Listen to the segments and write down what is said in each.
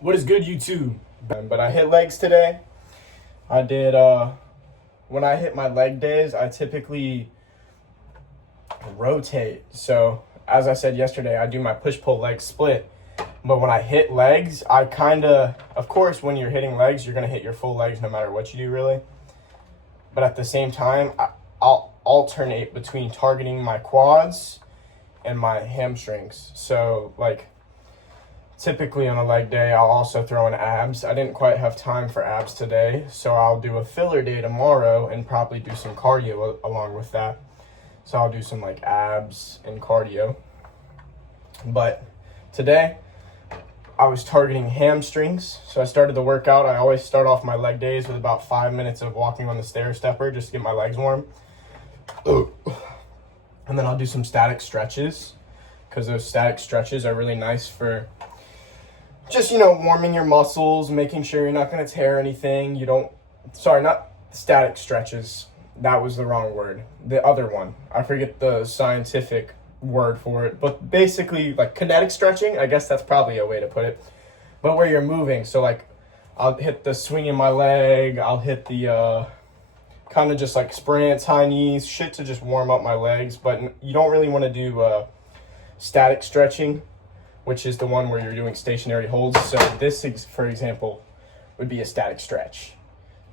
What is good, YouTube? But I hit legs today. I did, when I hit my leg days, I typically rotate. So, as I said yesterday, I do my push-pull leg split. But when I hit legs, I of course, when you're hitting legs, you're going to hit your full legs no matter what you do, really. But at the same time, I'll alternate between targeting my quads and my hamstrings. So, like, typically on a leg day, I'll also throw in abs. I didn't quite have time for abs today, so I'll do a filler day tomorrow and probably do some cardio along with that. So I'll do some like abs and cardio. But today, I was targeting hamstrings. So I started the workout. I always start off my leg days with about 5 minutes of walking on the stair stepper just to get my legs warm. And then I'll do some static stretches, because those static stretches are really nice for just, warming your muscles, making sure you're not going to tear anything. Not static stretches. That was the wrong word. The other one. I forget the scientific word for it. But basically, like kinetic stretching, I guess that's probably a way to put it. But where you're moving. So, like, I'll hit the swing in my leg. I'll hit the kind of just like sprints, high knees, shit to just warm up my legs. But you don't really want to do static stretching, which is the one where you're doing stationary holds. So this, for example, would be a static stretch,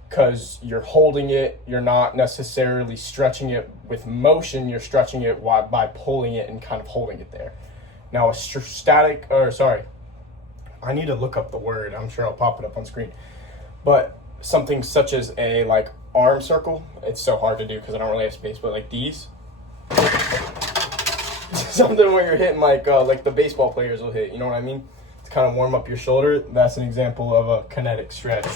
because you're holding it. You're not necessarily stretching it with motion. You're stretching it by pulling it and kind of holding it there. Now, I need to look up the word. I'm sure I'll pop it up on screen. But something such as a like arm circle, it's so hard to do because I don't really have space, but like these. Something where you're hitting like the baseball players will hit, you know what I mean? To kind of warm up your shoulder. That's an example of a kinetic stretch.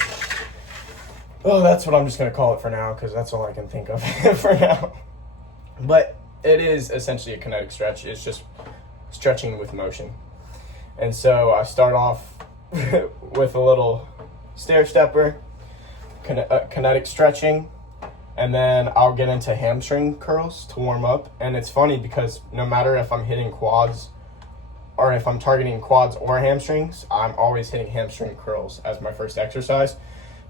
Oh, that's what I'm just going to call it for now, because that's all I can think of for now. But it is essentially a kinetic stretch. It's just stretching with motion. And so I start off with a little stair stepper, kinetic stretching, and then I'll get into hamstring curls to warm up. And it's funny because no matter if I'm hitting quads or if I'm targeting quads or hamstrings, I'm always hitting hamstring curls as my first exercise,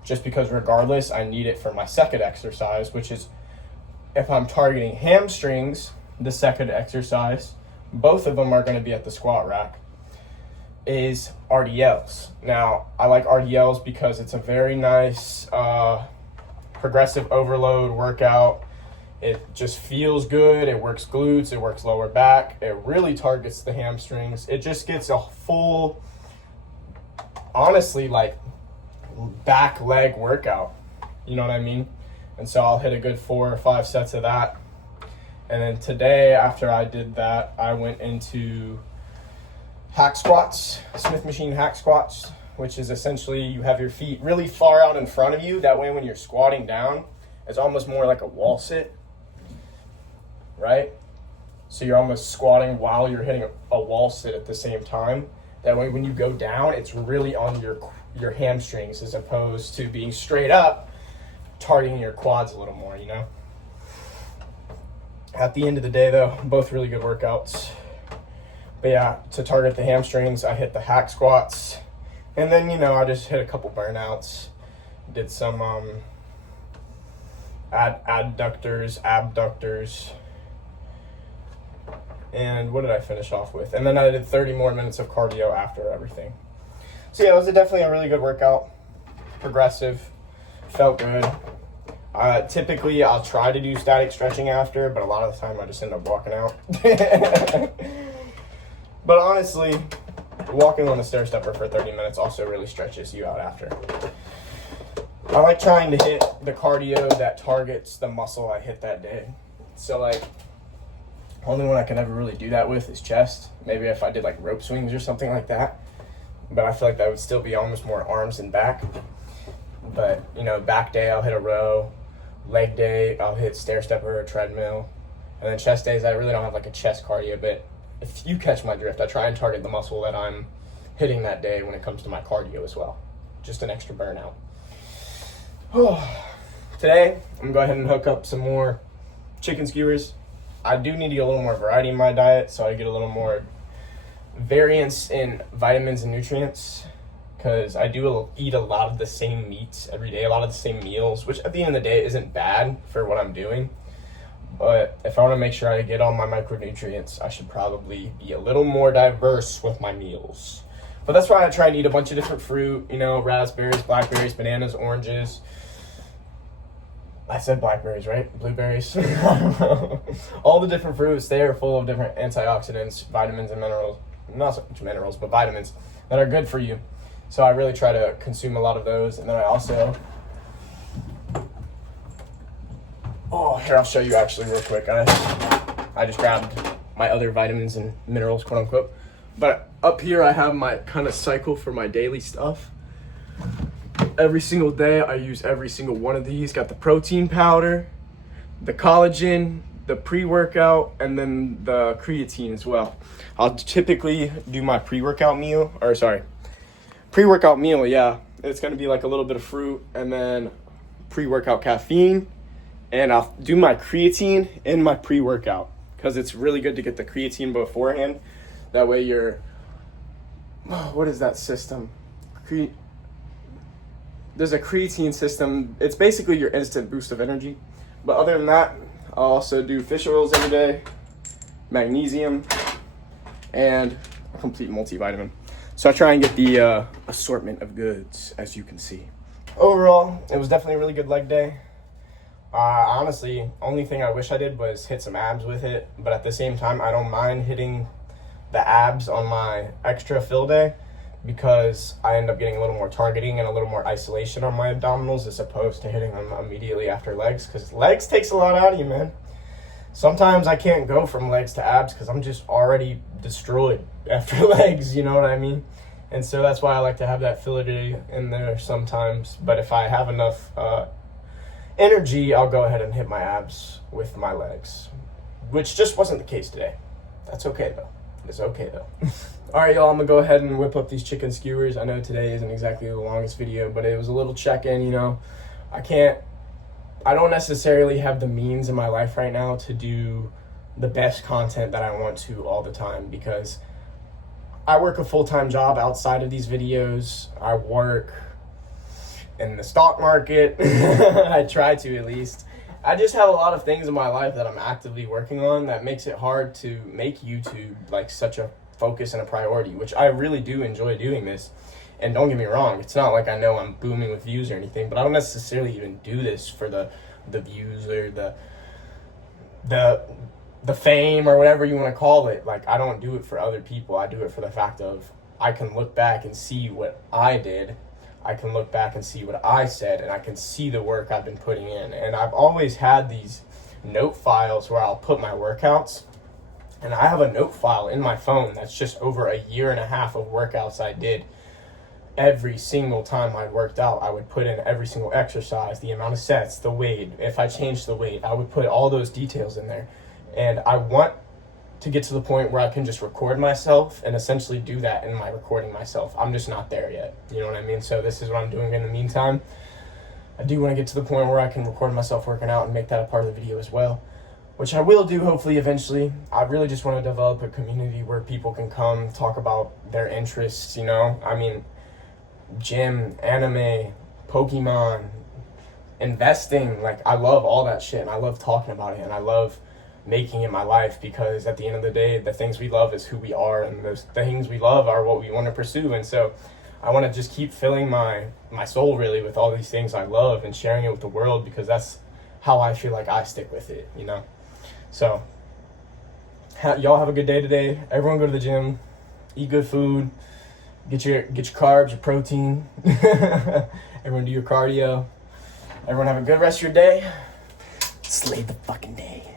just because regardless, I need it for my second exercise, which is if I'm targeting hamstrings, the second exercise, both of them are going to be at the squat rack, is RDLs. Now, I like RDLs because it's a very nice progressive overload workout. It just feels good. It works glutes, it works lower back, it really targets the hamstrings. It just gets a full, honestly, like back leg workout, you know what I mean? And so I'll hit a good 4 or 5 sets of that. And then today, after I did that, I went into hack squats, Smith machine hack squats, which is essentially you have your feet really far out in front of you. That way when you're squatting down, it's almost more like a wall sit, right? So you're almost squatting while you're hitting a wall sit at the same time. That way when you go down, it's really on your hamstrings as opposed to being straight up, targeting your quads a little more, At the end of the day, though, both really good workouts. But yeah, to target the hamstrings, I hit the hack squats. And then, I just hit a couple burnouts. Did some adductors, abductors. And what did I finish off with? And then I did 30 more minutes of cardio after everything. So yeah, it was definitely a really good workout. Progressive. Felt good. Typically, I'll try to do static stretching after, but a lot of the time I just end up walking out. But honestly, walking on the stair stepper for 30 minutes also really stretches you out after. I like trying to hit the cardio that targets the muscle I hit that day. So like, only one I can ever really do that with is chest. Maybe if I did like rope swings or something like that. But I feel like that would still be almost more arms and back. But, back day I'll hit a row. Leg day I'll hit stair stepper or treadmill. And then chest days I really don't have like a chest cardio, but if you catch my drift, I try and target the muscle that I'm hitting that day when it comes to my cardio as well. Just an extra burnout. Today, I'm going to go ahead and hook up some more chicken skewers. I do need to get a little more variety in my diet, so I get a little more variance in vitamins and nutrients, because I do eat a lot of the same meats every day, a lot of the same meals, which at the end of the day isn't bad for what I'm doing. But if I want to make sure I get all my micronutrients, I should probably be a little more diverse with my meals. But that's why I try and eat a bunch of different fruit, you know, raspberries, blackberries, bananas, oranges. I said blackberries, right? Blueberries. All the different fruits, they are full of different antioxidants, vitamins, and minerals. Not so much minerals, but vitamins that are good for you. So I really try to consume a lot of those. And then I also... Oh, here, I'll show you actually real quick. I just grabbed my other vitamins and minerals, quote unquote. But up here I have my kind of cycle for my daily stuff. Every single day I use every single one of these. Got the protein powder, the collagen, the pre-workout, and then the creatine as well. I'll typically do my pre-workout meal, yeah. It's gonna be like a little bit of fruit and then pre-workout caffeine. And I'll do my creatine in my pre-workout because it's really good to get the creatine beforehand. That way you're, what is that system? There's a creatine system. It's basically your instant boost of energy. But other than that, I'll also do fish oils every day, magnesium, and a complete multivitamin. So I try and get the assortment of goods, as you can see. Overall, it was definitely a really good leg day. Honestly, only thing I wish I did was hit some abs with it. But at the same time, I don't mind hitting the abs on my extra fill day because I end up getting a little more targeting and a little more isolation on my abdominals as opposed to hitting them immediately after legs, because legs takes a lot out of you, man. Sometimes I can't go from legs to abs because I'm just already destroyed after legs, you know what I mean? And so that's why I like to have that filler day in there sometimes. But if I have enough energy, I'll go ahead and hit my abs with my legs, which just wasn't the case today. That's okay though. It's okay though. All right, y'all, I'm gonna go ahead and whip up these chicken skewers. I know today isn't exactly the longest video, but it was a little check-in, you know. I don't necessarily have the means in my life right now to do the best content that I want to all the time because I work a full-time job outside of these videos. I work in the stock market. I try to, at least. I just have a lot of things in my life that I'm actively working on that makes it hard to make YouTube like such a focus and a priority, which I really do enjoy doing this. And don't get me wrong, it's not like I know I'm booming with views or anything, but I don't necessarily even do this for the views or the fame or whatever you want to call it. Like, I don't do it for other people. I do it for the fact of I can look back and see what I did. I can look back and see what I said, and I can see the work I've been putting in. And I've always had these note files where I'll put my workouts, and I have a note file in my phone that's just over a year and a half of workouts I did. Every single time I worked out, I would put in every single exercise, the amount of sets, the weight. If I changed the weight, I would put all those details in there. And I want to get to the point where I can just record myself and essentially do that in my recording myself. I'm just not there yet. You know what I mean? So this is what I'm doing in the meantime. I do want to get to the point where I can record myself working out and make that a part of the video as well, which I will do hopefully eventually. I really just want to develop a community where people can come talk about their interests, you know? I mean, gym, anime, Pokemon, investing. Like, I love all that shit, and I love talking about it, and I love making it my life, because at the end of the day, the things we love is who we are, and those things we love are what we want to pursue. And so I want to just keep filling my soul really with all these things I love and sharing it with the world, because that's how I feel like I stick with it, you know? So y'all have a good day today. Everyone go to the gym, eat good food, get your carbs, your protein. Everyone do your cardio. Everyone have a good rest of your day. Slay the fucking day.